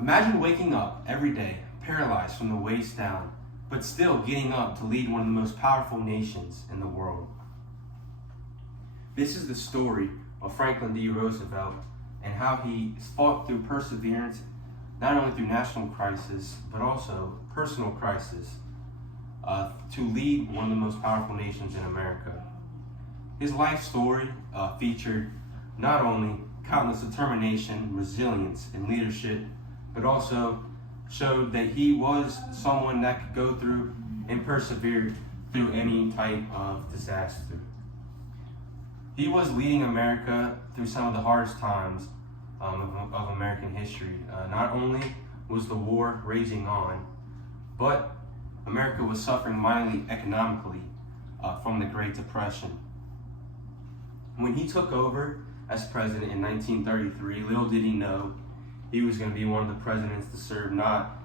Imagine waking up every day paralyzed from the waist down, but still getting up to lead one of the most powerful nations in the world. This is the story of Franklin D. Roosevelt and how he fought through perseverance, not only through national crisis, but also personal crisis, to lead one of the most powerful nations in America. His life story featured not only countless determination, resilience, and leadership, but also showed that he was someone that could go through and persevere through any type of disaster. He was leading America through some of the hardest times of American history. Not only was the war raging on, but America was suffering mightily economically from the Great Depression. When he took over as president in 1933, little did he know he was going to be one of the presidents to serve not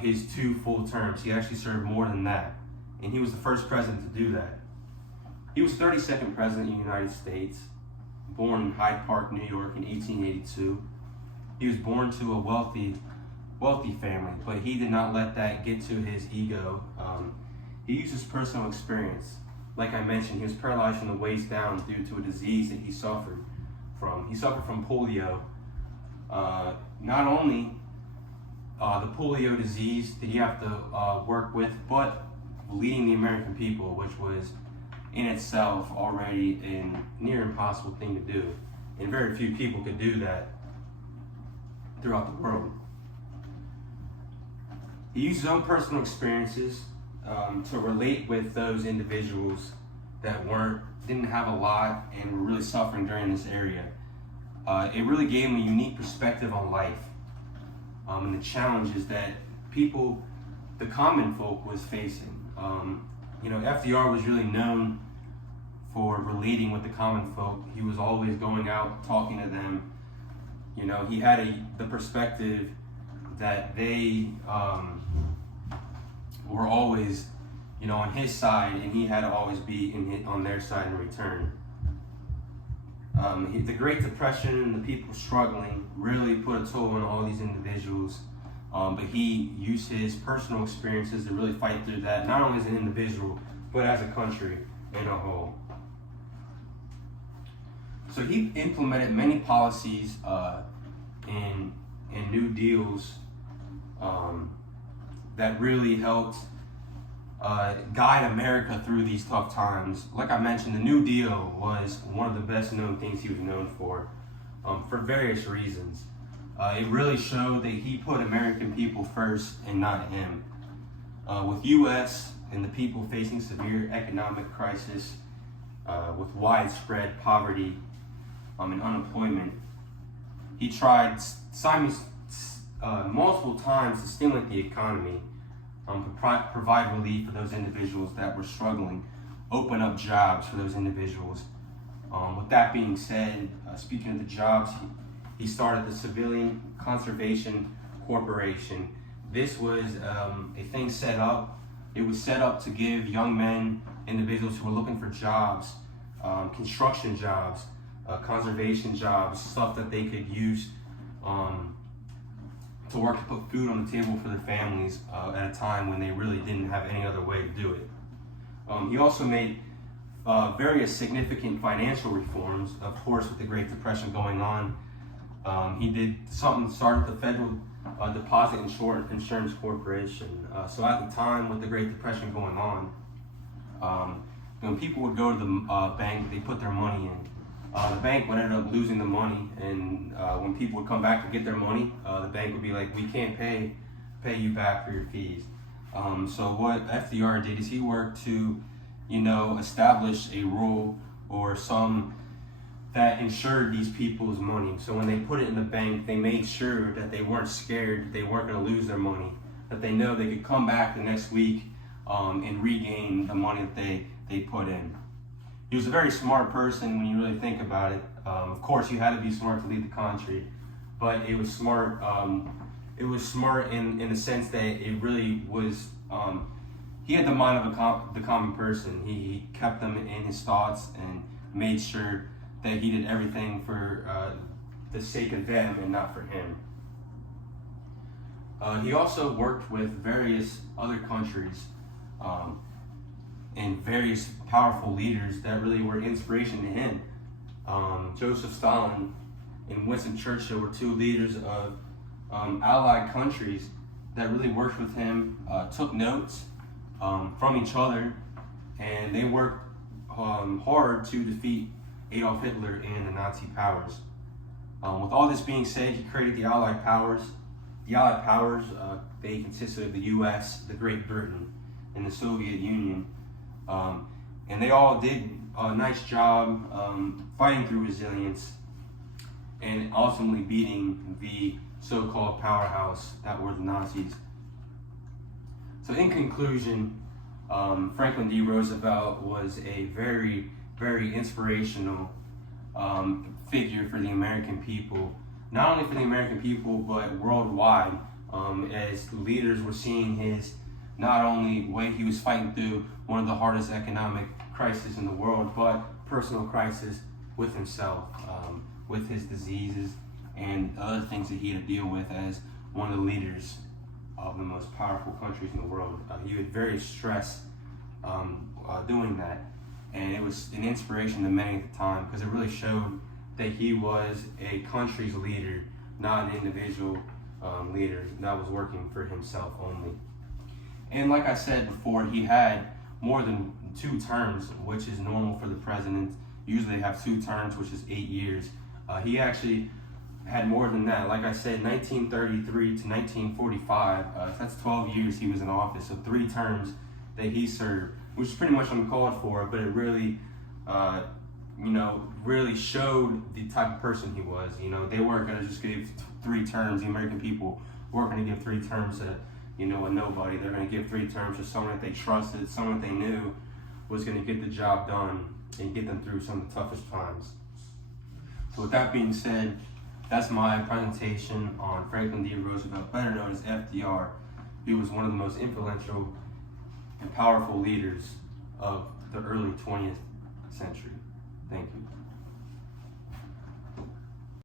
his 2 full terms. He actually served more than that, and he was the first president to do that. He was 32nd president of the United States, born in Hyde Park, New York in 1882. He was born to a wealthy family, but he did not let that get to his ego. He used his personal experience. Like I mentioned, he was paralyzed from the waist down due to a disease that he suffered from. He suffered from polio. Not only the polio disease did he have to work with, but leading the American people, which was in itself already a near impossible thing to do. And very few people could do that throughout the world. He used his own personal experiences to relate with those individuals that didn't have a lot and were really suffering during this area. It really gave him a unique perspective on life and the challenges that people, the common folk, was facing. FDR was really known for relating with the common folk. He was always going out, talking to them. He had the perspective that they were always, on his side, and he had to always be on their side in return. The Great Depression and the people struggling really put a toll on all these individuals, but he used his personal experiences to really fight through that, not only as an individual, but as a country in a whole. So he implemented many policies and new deals that really helped guide America through these tough times. Like I mentioned, the New Deal was one of the best known things he was known for various reasons. It really showed that he put American people first and not him. With U.S. and the people facing severe economic crisis, with widespread poverty and unemployment, he tried multiple times to stimulate the economy, to provide relief for those individuals that were struggling, open up jobs for those individuals. With that being said, speaking of the jobs, he started the Civilian Conservation Corporation. This was a thing set up. It was set up to give young men, individuals who were looking for jobs, construction jobs, conservation jobs, stuff that they could use to work to put food on the table for their families at a time when they really didn't have any other way to do it. He also made various significant financial reforms, of course, with the Great Depression going on. He did something, started the Federal Deposit Insurance Corporation. So at the time with the Great Depression going on, when people would go to the bank, they put their money in. The bank would end up losing the money, and when people would come back to get their money, the bank would be like, "We can't pay you back for your fees." So what FDR did is he worked to, establish a rule or some that insured these people's money. So when they put it in the bank, they made sure that they weren't scared, that they weren't going to lose their money, that they know they could come back the next week and regain the money that they put in. He was a very smart person when you really think about it. Of course, you had to be smart to lead the country, but it was smart. It was smart in the sense that it really was. He had the mind of the common person. He kept them in his thoughts and made sure that he did everything for the sake of them and not for him. He also worked with various other countries and various powerful leaders that really were inspiration to him. Joseph Stalin and Winston Churchill were two leaders of allied countries that really worked with him, took notes from each other, and they worked hard to defeat Adolf Hitler and the Nazi powers. With all this being said, he created the Allied powers. The Allied powers, they consisted of the U.S., the Great Britain, and the Soviet Union. And they all did a nice job fighting through resilience and ultimately beating the so-called powerhouse that were the Nazis. So in conclusion, Franklin D. Roosevelt was a very, very inspirational figure for the American people. Not only for the American people, but worldwide, as the leaders were seeing his not only way he was fighting through one of the hardest economic crises in the world, but personal crisis with himself, with his diseases and other things that he had to deal with as one of the leaders of the most powerful countries in the world. He was very stressed doing that, and it was an inspiration to many at the time because it really showed that he was a country's leader, not an individual leader that was working for himself only. And like I said before, he had more than 2 terms, which is normal for the president. Usually they have 2 terms, which is 8 years. He actually had more than that. Like I said, 1933 to 1945, that's 12 years he was in office. So 3 terms that he served, which is pretty much uncalled for, but it really, really showed the type of person he was. They weren't going to just give 3 terms. The American people weren't going to give 3 terms to, a nobody. They're going to give 3 terms to someone that they trusted, someone that they knew was going to get the job done and get them through some of the toughest times. So with that being said, that's my presentation on Franklin D. Roosevelt, better known as FDR. He was one of the most influential and powerful leaders of the early 20th century. Thank you.